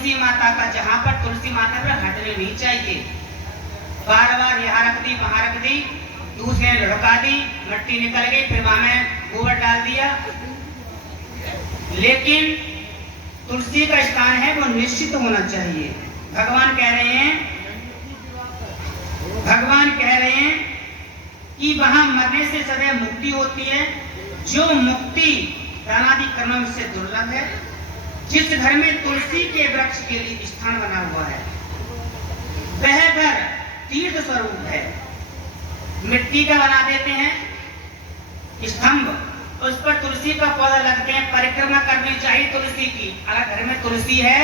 तुलसी माता का, जहां पर तुलसी माता पर हटनी नहीं चाहिए। बार बार यहाँ रख दी, वहां रख दी, दूसरे लुढ़का दी, मिट्टी निकल गई, फिर वहां में गोबर डाल दिया। लेकिन तुलसी का स्थान है वो निश्चित होना चाहिए। भगवान कह रहे हैं कि वहां मरने से सदैव मुक्ति होती है। जो मुक्ति दानादि कर्मों से दुर्लभ है। जिस घर में तुलसी के वृक्ष के लिए स्थान बना हुआ है वह घर तीर्थ स्वरूप है। मिट्टी का बना देते हैं स्तंभ, उस पर तुलसी का पौधा लगते हैं, परिक्रमा करनी चाहिए तुलसी की। अगर घर में तुलसी है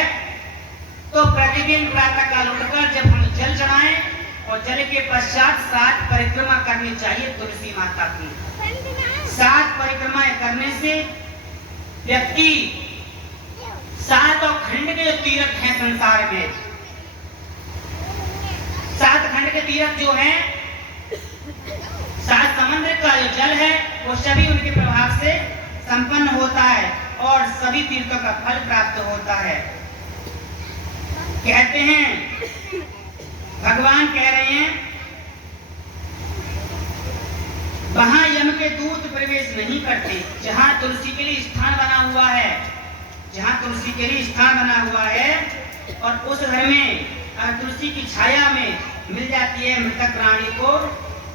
तो प्रतिदिन प्रातः काल उठकर जब हम जल चढ़ाएं और जल के पश्चात 7 परिक्रमा करनी चाहिए तुलसी माता की। 7 परिक्रमाएं करने से व्यक्ति 7 खंड के तीर्थ हैं संसार में, 7 खंड के तीर्थ जो हैं, 7 समुद्र का जो जल है वो सभी उनके प्रभाव से संपन्न होता है और सभी तीर्थों का फल प्राप्त होता है। कहते हैं, भगवान कह रहे हैं वहां यम के दूत प्रवेश नहीं करते। जहां तुलसी के लिए स्थान बना हुआ है, जहां तुलसी के लिए स्थान बना हुआ है और उस घर में तुलसी की छाया में मिल जाती है मृतक प्राणी को,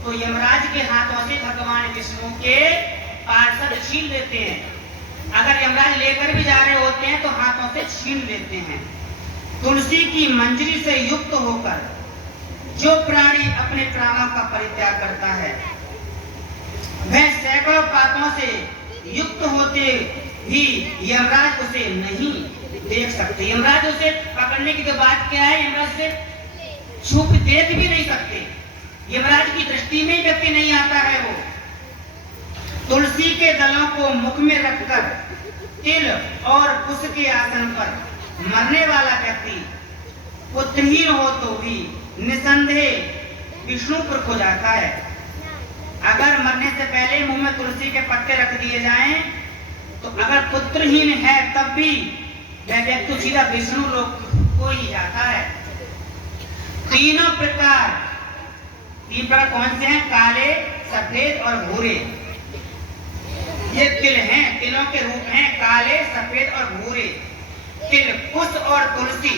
तो यमराज के हाथों से भगवान विष्णु के पार्षद छीन लेते हैं। अगर यमराज लेकर भी जा रहे होते हैं तो हाथों से छीन लेते हैं। तुलसी की मंजरी से युक्त होकर जो प्राणी अपने प्राणों का परित्याग करता है वह सैकड़ों पापों से युक्त होते भी यमराज उसे नहीं देख सकते। यमराज उसे पकड़ने की तो बात क्या है, यमराज से छुप देख भी नहीं सकते। यमराज की दृष्टि में व्यक्ति नहीं आता है। वो तुलसी के दलों को मुख में रखकर तिल और कुश के आसन पर मरने वाला व्यक्ति पुत्रहीन हो तो भी निसंदेह विष्णु पर खो जाता है। अगर मरने से पहले मुंह में तुलसी के पत्ते रख दिए जाएं तो अगर पुत्रहीन है तब भी वह व्यक्ति सीधा विष्णु लोक को ही जाता है। तीन प्रकार कौन से हैं? काले, सफेद और भूरे। ये तिल हैं, तिलों के रूप हैं काले, सफेद और भूरे। तिल, कुश और तुलसी,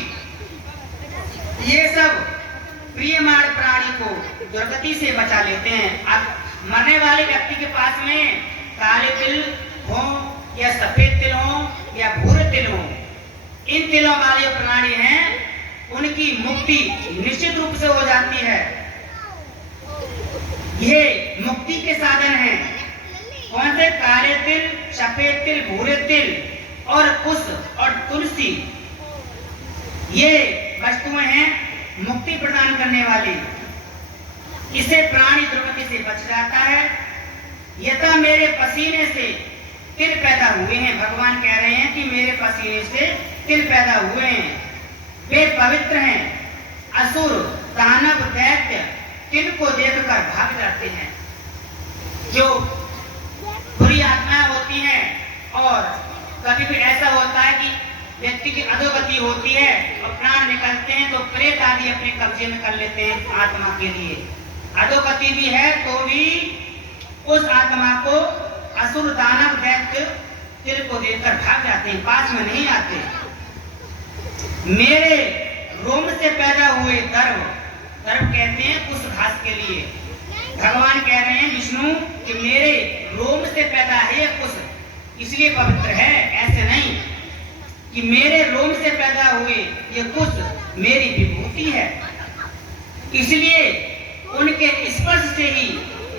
ये सब प्रियमान प्राणी को दुर्गति से बचा लेते हैं। अब मरने वाले व्यक्ति के पास में काले तिल हो या सफेद तिल हो या भूरे तिल हो, इन तिलों वाले प्राणी हैं उनकी मुक्ति निश्चित रूप से हो जाती है। ये मुक्ति के साधन हैं। कौन से? काले तिल, सफेद तिल, भूरे तिल और कुश और तुलसी, ये वस्तुएं हैं मुक्ति प्रदान करने वाली। इसे प्राणी दुर्गति से बच जाता है। यथा मेरे पसीने से तिल पैदा हुए हैं, भगवान कह रहे हैं कि मेरे पसीने से तिल पैदा हुए हैं, वे पवित्र हैं। असुर, दानव, दैत्य तिल को देखकर भाग जाते हैं। जो बुरी आत्माएं होती हैं और कभी भी ऐसा होता है कि व्यक्ति की अधोगति होती है और प्राण निकलते हैं तो प्रेत आदि अपने कब्जे में कर लेते हैं आत्मा के लिए। अधोगति भी है तो भी उस आत्मा को असुर, दानव, दैत्य तिल को देखकर भाग जाते हैं, पास में नहीं आते। मेरे रोम से पैदा हुए दर्भ कहते हैं कुश घास के लिए। भगवान कह रहे हैं विष्णु कि मेरे रोम से पैदा है ये कुश, इसलिए पवित्र है। ऐसे नहीं कि मेरे रोम से पैदा हुए ये कुश मेरी विभूति है, इसलिए उनके स्पर्श से ही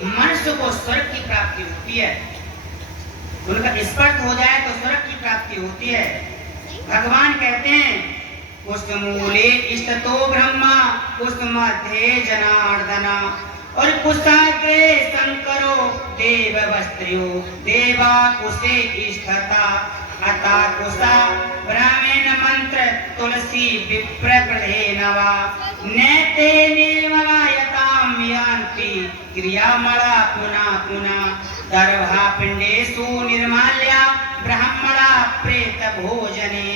मनुष्य को स्वर्ग की प्राप्ति होती है। उनका स्पर्श हो जाए तो स्वर्ग की प्राप्ति होती है। भगवान कहते हैं पुष्पमूले स्थितो ब्रह्मा, पुष्पमध्ये जनार्दना और कुशाग्रे शंकरो देव वस्त्रो देवा कुशे स्थिता अता कुशा ब्राह्मण मंत्र तुलसी विप्र प्रधेनवा नैते निर्मलायताम यान्ति क्रियामला पुना पुना दर्भा पिंडेषु निर्माल्या ब्राह्मणा प्रेत भोजने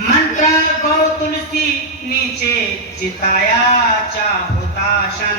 मंत्र गौ तुलसी नीचे चिताया चा होता शांति।